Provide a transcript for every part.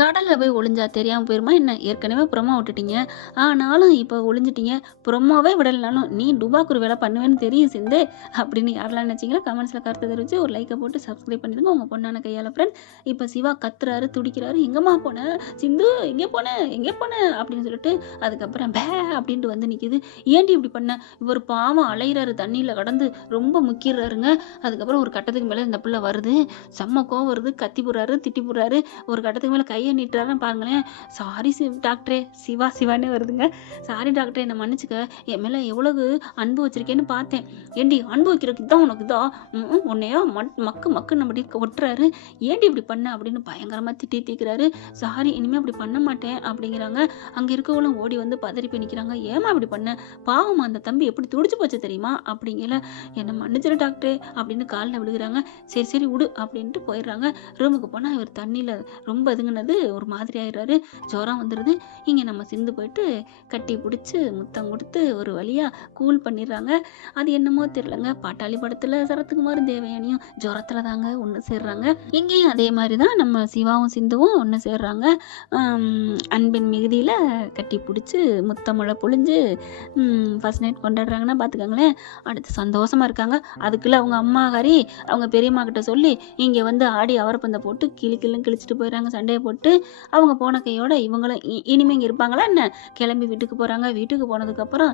கடல்ல போய் ஒளிஞ்சா தெரியாம போயிருமா என்ன? ஏற்கனவே புறமா விட்டுட்டீங்க. ஆனாலும் இப்ப ஒளிஞ்சிட்டீங்க. புறமாவே விடலனாலும் நீ டுபாக்கூர் வேலை பண்ணுவேன்னு தெரியும் சிந்து. அப்படின்னு யாரெல்லாம் நினைச்சீங்களோ கமெண்ட்ஸ்ல கருத்து தெரிவிச்சு ஒரு லைக்கை போட்டு சப்ஸ்கிரைப் பண்ணிடுங்க. உங்க பொண்ணான கையால ஃப்ரெண்ட். இப்ப சிவா கத்துறாரு, துடிக்கிறாரு. எங்கம்மா போன? சிந்து எங்கே போன? எங்கே போன? அப்படின்னு சொல்லிட்டு அதுக்கப்புறம் பே அப்படின்ட்டு வந்து நிக்குது. ஏன்டி இப்படி பண்ண? இவர் பாவம் அலையிறாரு, தண்ணியில கடந்து ரொம்ப முக்கிடுறாருங்க. அதுக்கப்புறம் ஒரு கட்டத்துக்கு மேல இந்த பிள்ளை வருது. செம்ம கோவம் வருது. கத்தி போடுறாரு, திட்டி போடுறாரு. ஒரு கட்டத்துக்கு மேல கையை நீட்டுறாருன்னு பாருங்களேன். சாரி டாக்டரே, சிவானே வருதுங்க. சாரி டாக்டரே, என்னை மன்னிச்சுக்க. என் மேல எவ்வளவு அன்பு வச்சிருக்கேன்னு பார்த்தேன். ஏண்டி அன்பு வைக்கிறதுக்கு தான் உனக்கு தான் உன்னையோ மக்கு நம்ம ஒட்டுறாரு. ஏண்டி இப்படி பண்ண அப்படின்னு பயங்கரமா திட்டி தீக்கிறாரு. சாரி, இனிமே அப்படி பண்ண மாட்டேன் அப்படிங்கிறாங்க. அங்க இருக்கவங்களும் ஓடி வந்து பதறி போய் நிக்கிறாங்க. ஏமா இப்படி பண்ண? பாவமா அந்த தம்பி எப்படி துடிச்சு போச்சு தெரியுமா அப்படிங்கல. என்னை மன்னிச்சிரு டாக்டரே அப்படின்னு காலில் விழுகிறாங்க. சரி விடு அப்படின்ட்டு போயிடுறாங்க. ரூமுக்கு போனா இவர் தண்ணியில ரொம்ப இதுங்கினது ஒரு மாதிரி ஆயிடுறாரு. ஜுரம் வந்துடுது. இங்க நம்ம சிந்து போயிட்டு கட்டி பிடிச்சி முத்தம் கொடுத்து ஒரு வழியா கூல் பண்ணிடுறாங்க. அது என்னமோ தெரியலங்க, பாட்டாளி படத்துல சரத்குமாரும் தேவயானியும் ஜுரத்துல தாங்க ஒன்று சேர்றாங்க. இங்கேயும் அதே மாதிரிதான் நம்ம சிவாவும் சிந்துவும் ஒன்று சேர்றாங்க. அன்பின் மிகுதியில கட்டி பிடிச்சி முத்தமழை பொழிஞ்சு ஃபர்ஸ்ட் நைட் கொண்டாடுறாங்கன்னா பார்த்துக்கோங்களேன். அடுத்து சந்தோஷமா இருக்காங்க. அதுக்குள்ள அவங்க அம்மாகாரி அவங்க பெரியம்மா கிட்ட சொல்லி இங்கே வந்து ஆடி அவரப்பந்தை போட்டு கிழிச்சிட்டு போயிடறாங்க. சண்டையை போட்டு அவங்க போன கையோட இவங்களும் இனிமே இங்கே இருப்பாங்களா என்ன? கிளம்பி வீட்டுக்கு போகிறாங்க. வீட்டுக்கு போனதுக்கப்புறம்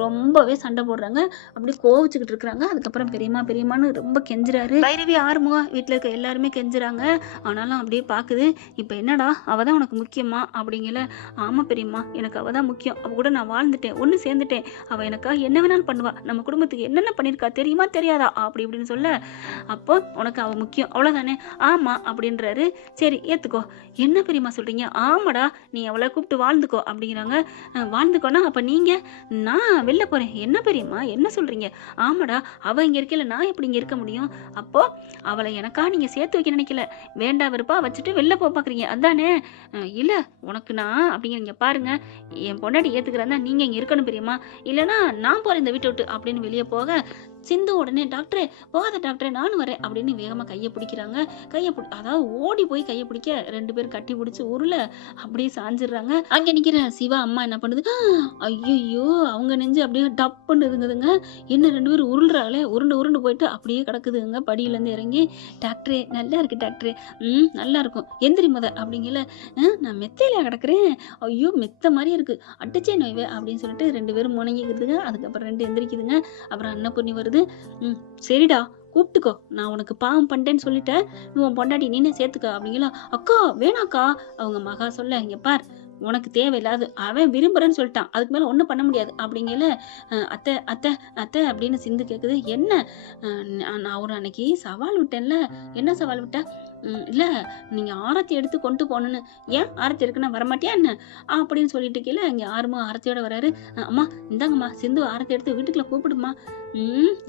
ரொம்பவே சண்டை போடுறாங்க. அப்படி கோவிச்சுக்கிட்டு இருக்கிறாங்க. அதுக்கப்புறம் பெரியம்மான்னு ரொம்ப கெஞ்சுறாரு. பைரவி ஆறுமுகம் வீட்டில் இருக்க எல்லாருமே கெஞ்சுறாங்க. ஆனாலும் அப்படியே பார்க்குது. இப்போ என்னடா அவள் தான் உனக்கு முக்கியமா அப்படிங்கல. ஆமாம் பெரியம்மா, எனக்கு அவள் தான் முக்கியம். அவள் கூட நான் வாழ்ந்துட்டேன், ஒன்று சேர்ந்துட்டேன். அவள் எனக்காக என்ன வேணாலும் பண்ணுவா. நம்ம குடும்பத்துக்கு என்னென்ன பண்ணியிருக்கா தெரியுமா தெரியாதா அப்படி இப்படின்னு சொல்ல, அப்போ உனக்கு அவள் முக்கியம் அவ்வளோதானே? ஆமாம் அப்படின்றாரு. சரி ஏற்றுக்கோ. என்ன பெரியம்மா சொல்கிறீங்க? ஆமாடா, நீ அவளை கூப்பிட்டு வாழ்ந்துக்கோ அப்படிங்கிறாங்க. வாழ்ந்துக்கோனா அப்போ நீங்கள்? நான் வெளில போகிறேன். என்ன பெரியம்மா என்ன சொல்கிறீங்க? ஆமாடா, அவள் இங்கே இருக்கல, நான் எப்படி இங்கே இருக்க முடியும்? அப்போது அவளை எனக்காக நீங்கள் சேர்த்து வைக்க நினைக்கல, வேண்டா வெறுப்பா வச்சுட்டு வெளில போக பார்க்குறீங்க அதானே? இல்லை உனக்கு நான் அப்படிங்கிறீங்க. பாருங்க, என் பொண்டாட்டி ஏற்றுக்கிறதா நீங்கள் இங்கே இருக்கணும் பெரியம்மா, இல்லைனா நான் போகிறேன் இந்த வீட்டை விட்டு அப்படின்னு வெளியே போக, சிந்து உடனே டாக்டரே போகாத டாக்டரே நானும் வரேன் அப்படின்னு வேகமாக கையை பிடிக்கிறாங்க. அதாவது ஓடி போய் கையை பிடிக்க ரெண்டு பேரும் கட்டி பிடிச்சி உருளை அப்படியே சாஞ்சிடுறாங்க. அங்கே நிற்கிற சிவா அம்மா என்ன பண்ணுது? ஐயோ, அவங்க நெஞ்சு அப்படியே டப்புன்னு இருந்ததுங்க. என்ன ரெண்டு பேரும் உருள்றாங்களே, உருண்டு போயிட்டு அப்படியே கிடக்குதுங்க படியிலேருந்து இறங்கி. டாக்டரே நல்லா இருக்கு டாக்டரே. நல்லா இருக்கும், எந்திரி முத அப்படிங்கல. நான் மெத்தையில கிடக்குறேன். ஐயோ மெத்த மாதிரி இருக்கு, அடிச்சே நோய்வே அப்படின்னு சொல்லிட்டு ரெண்டு பேரும் முணங்கிக்குதுங்க. அதுக்கப்புறம் ரெண்டு எந்திரிக்குதுங்க. அப்புறம் அன்னப்பூர்ணி வருது. சரிடா கூப்பிட்டுக்கோ, நான் உனக்கு பாவம் பண்ணிட்டேன்னு சொல்லிட்டேன், உன் பொண்டாட்டி நீனே சேர்த்துக்க அப்படிங்களா. அக்கா வேணாக்கா அவங்க மகா சொல்ல, இங்க பார் உனக்கு தேவையில்லாது, அவன் விரும்புறேன்னு சொல்லிட்டான், அதுக்கு மேல ஒன்றும் பண்ண முடியாது அப்படிங்கல. அத்தை அத்தை அத்தை அப்படின்னு சிந்து கேட்குது. என்ன? நான் ஒரு அன்னைக்கு சவால் விட்டேன்ல. என்ன சவால் விட்ட? இல்லை நீங்கள் ஆரத்தி எடுத்து கொண்டு போகணுன்னு. ஏன் ஆரத்தி எடுக்குன்னா வரமாட்டியா என்ன அப்படின்னு சொல்லிட்டு கீழே இங்கே ஆறுமா ஆரத்தியோட வராரு. அம்மா இந்தாங்கம்மா, சிந்து ஆரத்தி எடுத்து வீட்டுக்குள்ள கூப்பிடுமா.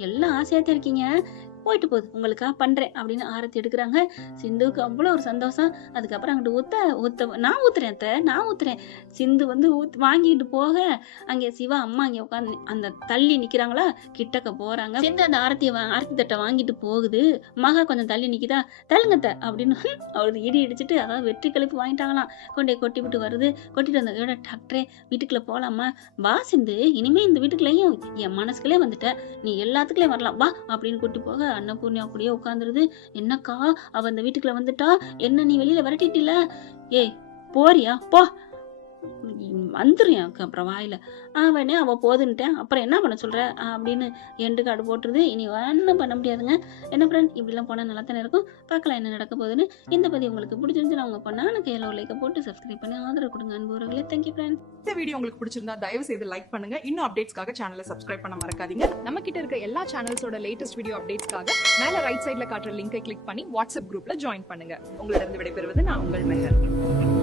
எல்லாம் ஆசையாத்தான் இருக்கீங்க, போயிட்டு போகுது, உங்களுக்காக பண்றேன் அப்படின்னு ஆரத்தி எடுக்கிறாங்க. சிந்துவுக்கு அவ்வளோ ஒரு சந்தோஷம். அதுக்கப்புறம் அங்கிட்டு ஊத்த நான் ஊத்துறேன் அத்தை, நான் ஊத்துறேன். சிந்து வந்து வாங்கிட்டு போக அங்கே சிவா அம்மா அங்கே உட்காந்து அந்த தள்ளி நிக்கிறாங்களா, கிட்டக்க போறாங்க. சிந்து அந்த ஆரத்தி தட்டை வாங்கிட்டு போகுது. மகா கொஞ்சம் தள்ளி நிக்குதா, தள்ளுங்கத்த அப்படின்னு அவரு இடி இடிச்சுட்டு, அதாவது வெற்றி கழிப்பு வாங்கிட்டாங்களாம். கொண்டே கொட்டி விட்டு வருது. கொட்டிட்டு வந்த டாக்டரே வீட்டுக்குள்ள போலாமா? வா சிந்து, இனிமே இந்த வீட்டுக்குள்ளேயும் என் மனசுக்குள்ளே வந்துட்ட, நீ எல்லாத்துக்குள்ளே வரலாம் வா அப்படின்னு கூட்டி போக அன்னபூர்ணி அப்படியே உட்காந்துருது. என்னக்கா அவ அந்த வீட்டுக்குள்ள வந்துட்டா, என்ன நீ வெளியில விரட்டிட்டில? ஏய் போறியா போ, வந்துருன் அப்புறம் வாயில. அவனே அவ போதுன்ட்டேன், அப்புறம் என்ன பண்ண சொல்ற அப்படின்னு எண்டு காடு போட்டுருது. இனி ஒன்றும் பண்ண முடியாதுங்க. என்ன ஃப்ரெண்ட், இப்படிலாம் போனால் நல்லா தானே இருக்கும். பார்க்கலாம் என்ன நடக்க போகுதுன்னு. இந்த பதிவு உங்களுக்கு பிடிச்சிருந்துச்சுன்னா உங்க பண்ணான கையில ஒரு லைக்கை போட்டு சப்ஸ்கிரைப் பண்ணி ஆதரவு கொடுங்க அன்புறவர்களே. Thank you friend. இந்த வீடியோ உங்களுக்கு பிடிச்சிருந்தா தயவு செய்து லைக் பண்ணுங்க. இன்னும் அப்டேட்ஸ்க்காக சேனலை சப்ஸ்கிரைப் பண்ண மறக்காதீங்க. நம்ம கிட்ட இருக்க எல்லா சேனல்ஸோட லேட்டஸ்ட் வீடியோ அப்டேட்ஸ்க்காக மேல ரைட் சைட்ல காட்டுற லிங்கை கிளிக் பண்ணி வாட்ஸ்அப் குரூப்ல ஜாயின் பண்ணுங்க. உங்களிடம் விடைபெறுவது நான் உங்கள் மெஹர்.